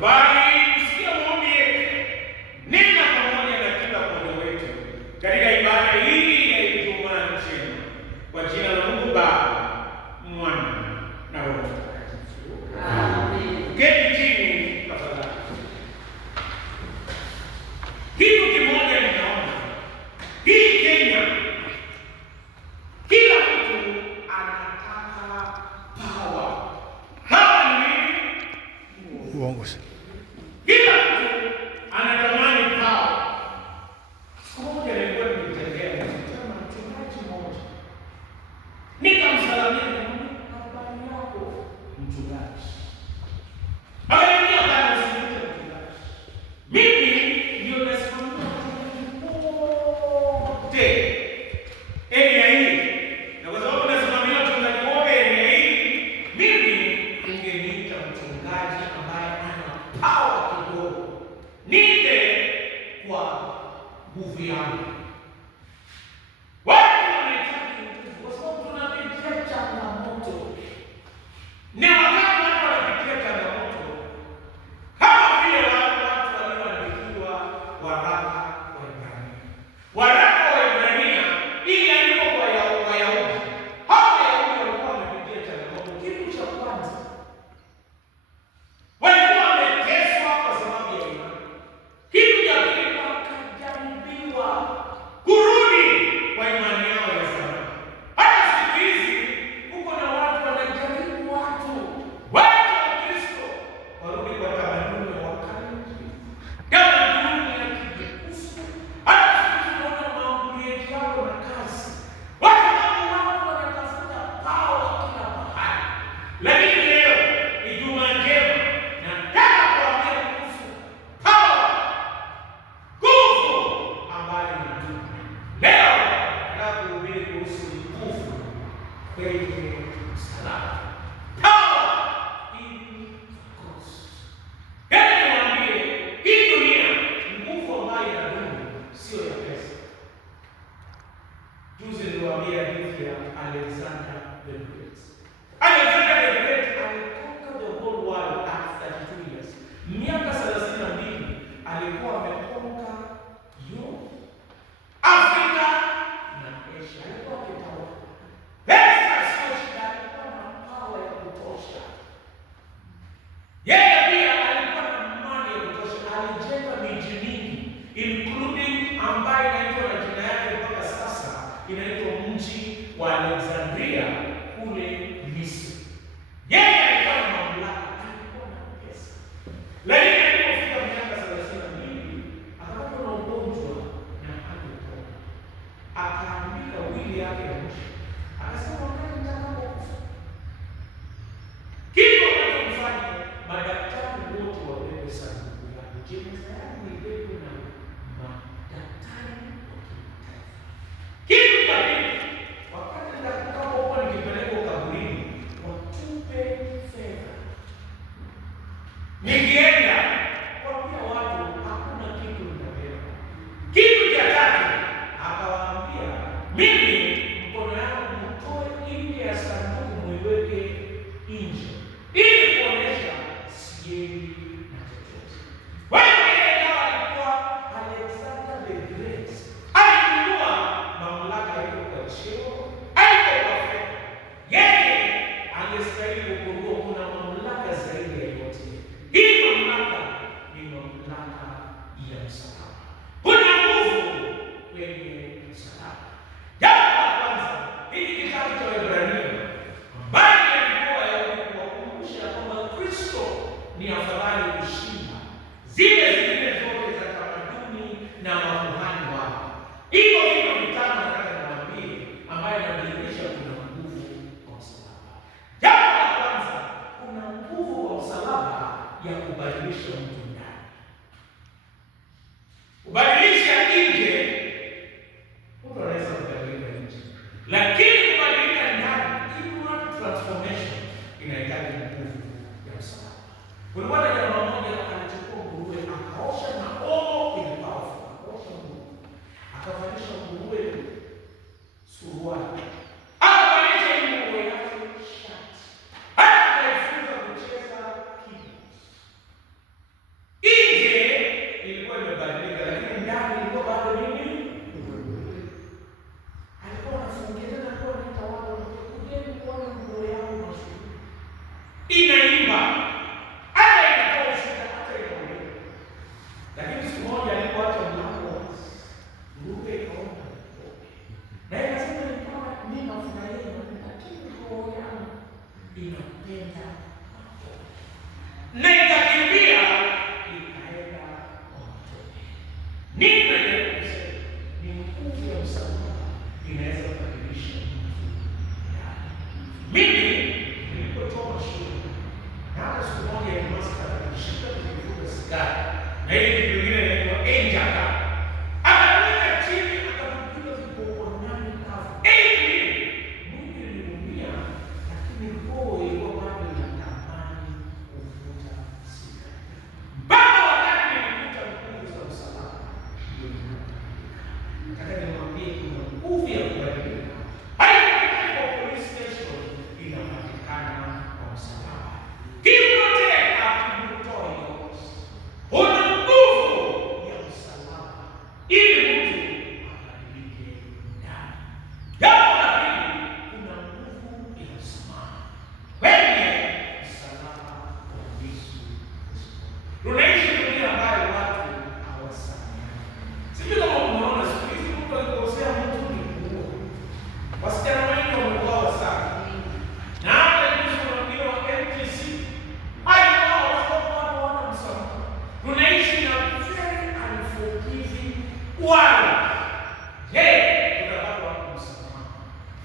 Bali kusikia maombi yetu, nena pamoja na kila mmoja wetu katika ibada hii ya Ijumaa Njema, kwa jina la Mungu Baba, Mwana na Roho Mtakatifu. Amen. Keti chini tafadhali. Kitu kimoja ninaona, hii Kenya, kila mtu anataka power. Power ni nini? Uongozi. Kila mtu anatamani power. Siku moja nilikuwa nikitembea nikutana na mchungaji mmoja. Nikamsalimia, habari yako mchungaji? Akaniambia bwana, usimuite mchungaji. Mimi ndio nasimamia wote area hii. Na kwa sababu nasimamia wachungaji wote area hii, mimi ungeniita mchungaji ambaye ana power kidogo. Niite kwa nguvu yangu. Watu wanahitaji nguvu kwa sababu tunapitia changamoto. Ni wakati watu wanapitia changamoto, kama vile watu walioandikiwa waraka wa Ibrania. Waraka wa Ibrania iliandikwa kwa Wayahudi. Hao Wayahudi walikuwa wanapitia changamoto. Kitu cha kwanza, walikuwa wameteswa kwa sababu ya imani. Kitu cha pili, wakajaribiwa kurudi kwa imani yao ya zamani. Hata siku hizi kuko na watu wanajaribu watu wa Kristo warudi kwa tamaduni ya Wakristo, tamaduni ya Kikristo. Hata siku hizi tunaona maambulizi yao na kazi, watu wanatafuta power kila mahali. Lakini leo Ijumaa Njema, nataka kuambia kuhusu power, nguvu ambayo ni Mungu. Leo nataka kuhubiri kuhusu nguvu kwenye msalaba. Power in the cross. Yaani niwaambie, hii dunia, nguvu ambayo inadumu sio ya pesa. Juzi niliwaambia hadithi ya Alexander the Great. Alexander the Great aliconquer the whole world at 32 years. Miaka 32 alikuwa amekonka Europe, Afrika na Asia. Alikuwa akitawala. Pesa sio shida, alikuwa na power ya kutosha. Yeye pia alikuwa na mali ya kutosha. Alijenga miji mingi, including ambayo inaitwa na jina yake mpaka sasa, inaitwa mji wa Alexandria kule Misri. Yeye alikuwa na mamlaka, alikuwa na pesa. Lakini alipofika miaka 32 akapatwa na ugonjwa na hakupona. Akaandika wili yake ya mwisho, akasema wakati nitakapokufa, kitu wanachofanya madaktari wote wabebe sanduku yangu, jeneza yangu ibebwe na madaktari wa kimataifa. Kitu cha pili, wakati nitakapokuwa nikipelekwa kaburini, watupe fedha. Nikienda kuambia watu hakuna kitu nitapewa. Kitu cha tatu, akawaambia mimi mkono yangu mtoe nje ya sanduku muiweke nje, ili kuonesha siendi na chochote. Wewe ndio alikuwa Alexander the Great. Alijua mamlaka yake kwa cheo, haiko kwa fedha. Yeye angestahili kugundua kuna mamlaka zaidi ya yote. Hii mamlaka ni mamlaka ya msalaba. Kuna nguvu kwenye msalaba. Jambo la kwanza, hili kitabu cha Waebrania ambaye alikuwa Wayahudi kuwakumbusha kwamba Kristo ni afadhali kushinda zile zingine zote za tamaduni na makuhani wao. Hivyo vitu vitano nataka niwaambie ambayo inadhihirisha kuna nguvu kwa msalaba. Jambo la kwanza, kuna nguvu kwa msalaba ya kubadilisha mtu ndani. Kubadilisha nje, mtu anaweza kubadilika nje, lakini kubadilika ndani, inward transformation, inahitaji nguvu ya msalaba. Kulikuwa na jamaa mmoja alichukua nguruwe akaosha na omo ile powerful, akaosha nguruwe, akavalisha nguruwe suruali, akavalisha nguruwe yake shati, akaifunza kucheza keyboard. na ile kitu kingine inaitwa enjaka. Akaweka chini akapiga viboko nane kavu. Mwili uliumia, lakini roho ilikuwa bado inatamani kuvuta sigara. Mpaka wakati nilikuta nguvu za msalaba. Nataka nimwambie kuna nguvu ya kubadilika. Haikupatikana kwa police station, inapatikana kwa msalaba. Kipote hakutoa yote. Una nguvu ya msalaba ili mtu abadilike ndani. Jambo la pili, kuna nguvu ya msamaha kwenye msalaba wa Yesu Kristo. Tunaishi dunia ambayo watu hawasameheani. Sijui kama umeona siku hizi mtu akikosea mtu ni kuua. Wasichana wengi wameuawa sana. Na hata juzi wengine wa MTC haiwao kwa sababu watu hawana msamaha. Tunaishi na very unforgiving world. Je, tunataka watu msamaha?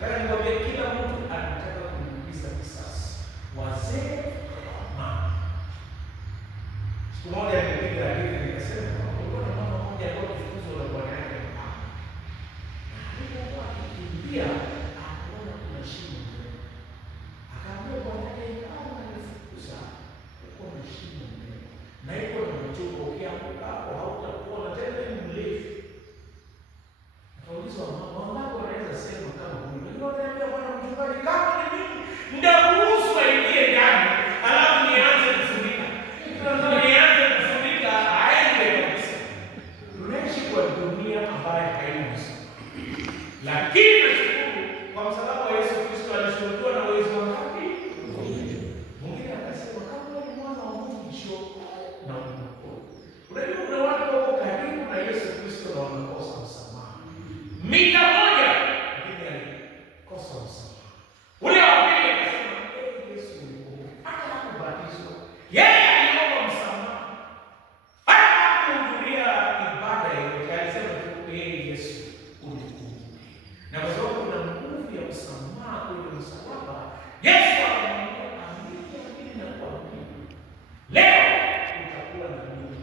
Nataka nikwambie kila mtu anataka kulipiza kisasi. Wazee wa mama. Siku moja nilipiga hadithi nikasema kulikuwa na mama mmoja alikuwa akifukuzwa na bwana yake mpaka. Alipokuwa akikimbia akaona kuna shimo mbele. Akaambia bwana yake, kama unanifukuza uko na shimo mbele. Na iko na mchoko, ukianguka hapo hautapona tena, ni mrefu. Akaulizwa mama, wangapi wanaweza sema kama huyu? Ndio anaambia bwana mchungaji, kama ni mimi ndaruhusu aingie ndani, alafu nianze kufunika. Nianze kufunika aende kabisa. Tunaishi kwa dunia ambayo haina msamaha. Lakini nashukuru kwa msalaba wa Yesu Kristo alisulubiwa na wezi wangapi? Mwingine akasema kama wewe ni mwana wa Mungu jiokoe na uokoe. Unajua kuna watu wako karibu na Yesu Kristo na wanakosa msamaha. Mita moja lakini alikosa msamaha. Ule wa pili akasema Yesu ulikomboa. Hata hakubatizwa. Yeye aliomba msamaha. Hata hakuhudhuria ibada yoyote. Alisema tu Yesu ulikomboa. Na kwa sababu kuna nguvu ya msamaha kwenye msalaba, Yesu akamwambia amini na kuamini. Leo utakuwa na mimi.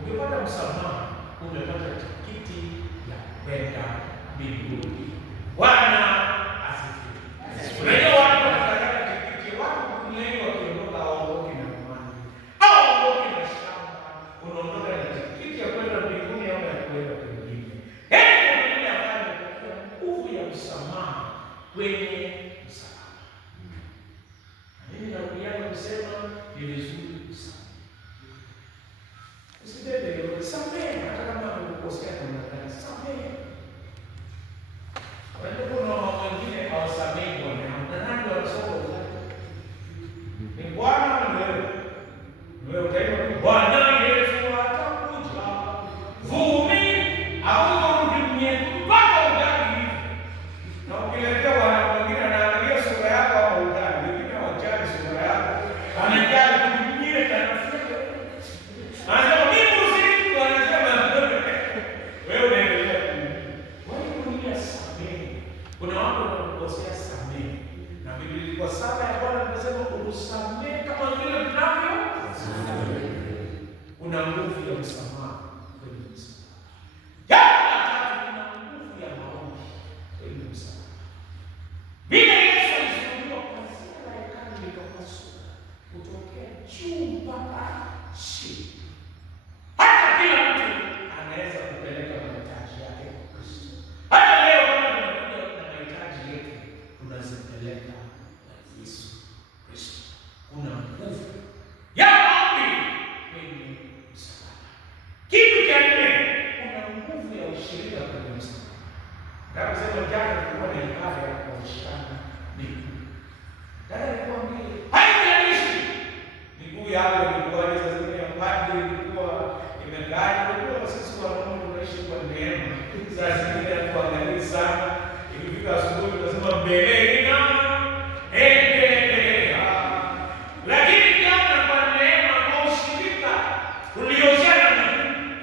Ukipata msamaha, umepata tikiti ya kwenda mbinguni. Bwana asifiwe. Unajua watu wanataka tikiti, watu duniani wakiondoka hawaondoki na amani. Hawaondoki na shamba, unaondoka na tikiti ya kwenda mbinguni au ya kwenda pengine. Nguvu ya msamaha kwenye msalaba. Mimi narudia kusema ni vizuri kusamehe. Usibebe yote, samehe hata kama umekosea kwa mwanadamu, samehe. Unajua kuna mambo mengine hawasamehi bwana. Na nani wanasoma utatu? Ni Bwana na wewe. Wewe utaimba tu Bwana Yesu atakuja. Vumi au dunia mpaka ugani. Na ukiletea wana mwingine anaangalia sura yako au ugani, wengine hawajali sura yako. Anajali kudunia tanafika. Anasema mimi usiku anasema wewe unaendelea ku. Wewe dunia samehe. Kuna watu wanakosea samehe. Na Biblia kwa sala ya Bwana inasema usamehe kama vile tunavyo samehe. Kuna nguvu ya msamaha kwenye msalaba. Jambo la tatu, kuna nguvu ya maombi kwenye msalaba. Bila Yesu alisulubiwa kwa zina la hekalu likapasuka kutokea juu mpaka chini. Hata kila mtu anaweza kupeleka mahitaji yake kwa Kristo. Hata leo kama tunakuja na mahitaji yetu, tunazipeleka kwa Yesu Kristo. Kuna nguvu ya maombi kwenye msalaba. Kitu cha nne, kuna nguvu ya ushirika kwenye msalaba. Kama sema jana tulikuwa na ibada ya kuoshana miguu. Dada nikwambie, haijalishi miguu yako ilikuwa ni sasa zile padri ilikuwa imekaa, kwa sisi wanaume tunaishi kwa neema. Sasa zingine kuangalia sana, ikifika asubuhi tunasema mbele na endelea. Lakini jana kwa neema kwa ushirika tulioshana miguu.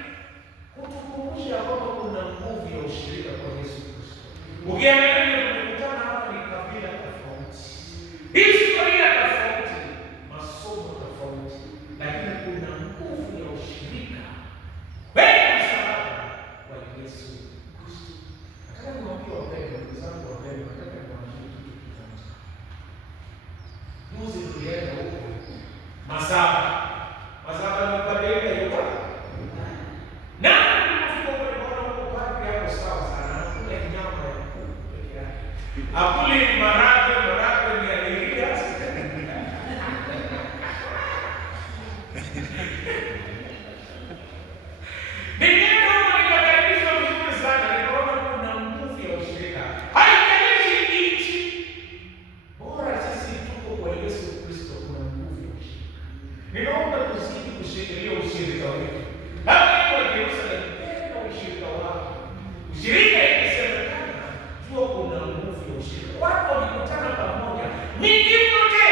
Kutukumbusha kwamba kuna nguvu ya ushirika kwa Yesu Kristo. Ukiangalia tunakutana hapa ni kabila tofauti. Historia tofauti, masomo tofauti, lakini kuna nguvu ya ushirika. Masaba. Masaba ni kubadilika yuko. Na mfuko kwa wapi hapo sawa sana. Kuna nyama ya kuku peke yake. Akuli maragwe ni aliria. Nilienda huko nikakaribishwa vizuri sana. Nikaona kuna nguvu ya ushirika. Haijalishi nchi. Bora sisi tuko kwa Yesu Kristo, kuna nguvu ya ushirika. Ninaomba tuzidi kushikilia ushirika wetu. Hata kwa Yerusalemu, tena ushirika wako. Ushirika ikisemekana, jua kuna nguvu ya ushirika. Watu wakikutana pamoja, miji yote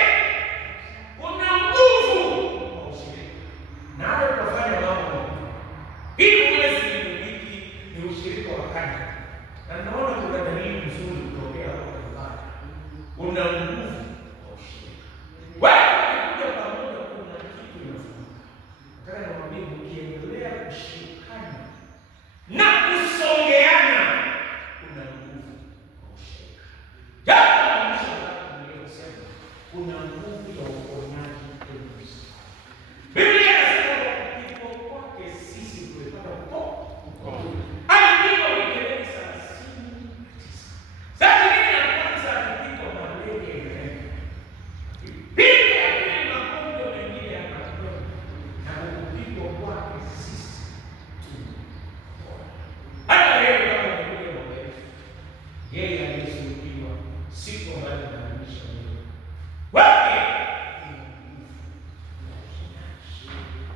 kuna nguvu ya ushirika. Na hata tutafanya mambo. Hii mwezi ni ushirika wa kanda. Na naona kuna dalili nzuri kutokea kwa Bwana. Una nguvu ya ushirika. Wewe ukikuja pamoja kuna kitu kinafanyika. Nataka niwaambie mkiendelea kushikana na kusongeana kuna nguvu ya ushirika. Jambo la mwisho nililosema kuna nguvu ya uponyaji kwenye ushirika. Biblia inasema kupigwa kwake sisi tumepata uponyaji. Alipigwa mijeledi 39. Sasa nini ya kwanza alipigwa malaria imeenda. Pili ya pili magonjwa mengine yakakwenda. Na kupigwa kwake sisi tumepona. Hata leo kama nikuja mwangalifu. Yeye aliyesulubiwa siku ambayo tunaanisha leo. Wapi?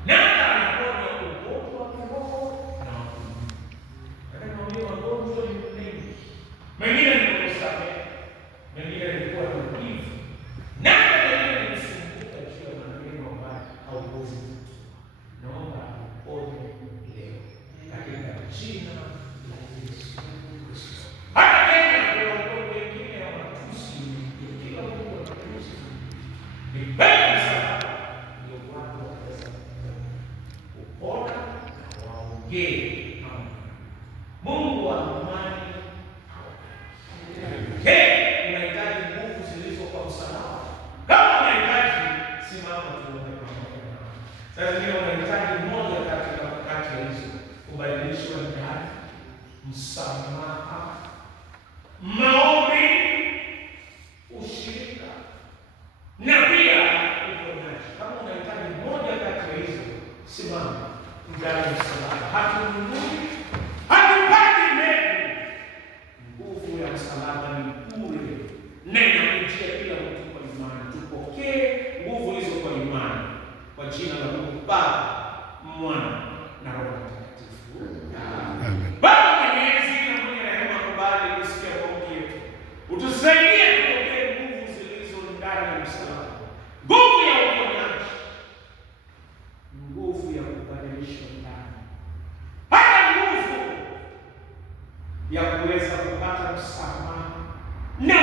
Nani anaponya ugonjwa wa kiroho na wa kimwili? Ananiambia magonjwa ni mengi. Mengine ni kusamehe. Mengine ni kuwa na uvivu. Na mengine ni kusumbuka juu ya maneno ambayo hauwezi kutoa. Naomba uponye leo katika jina la Yesu Kristo. Hata Kenya kuna ugonjwa wengine ya matusi, kila mtu anatusi. Ni pendo sana ndio watu wanaweza kupona na waongee. Mungu wa amani. Unahitaji nguvu zilizo kwa msalaba. Kama unahitaji, simama tuombe pamoja nao. Sasa hiyo unahitaji moja kati ya hizo, kubadilishwa ndani, msamaha, maombi, ushirika na pia uponyaji. Kama unahitaji moja kati ya hizo, simama ndani ya msalaba. Hatununui, hatupati mbegu. Nguvu ya msalaba ni bure. Nena kujia kila mtu kwa imani. Tupokee nguvu hizo kwa imani. Kwa jina la Mungu Baba, Mwana na Roho Mtakatifu. Amen. Baba Mwenyezi na mwenye rehema, kubali kusikia maombi yetu. Utusaidie tupokee nguvu zilizo ndani ya msalaba. Nguvu ya uponyaji. Nguvu ya kubadilisha ndani. Hata nguvu ya kuweza kupata msamaha na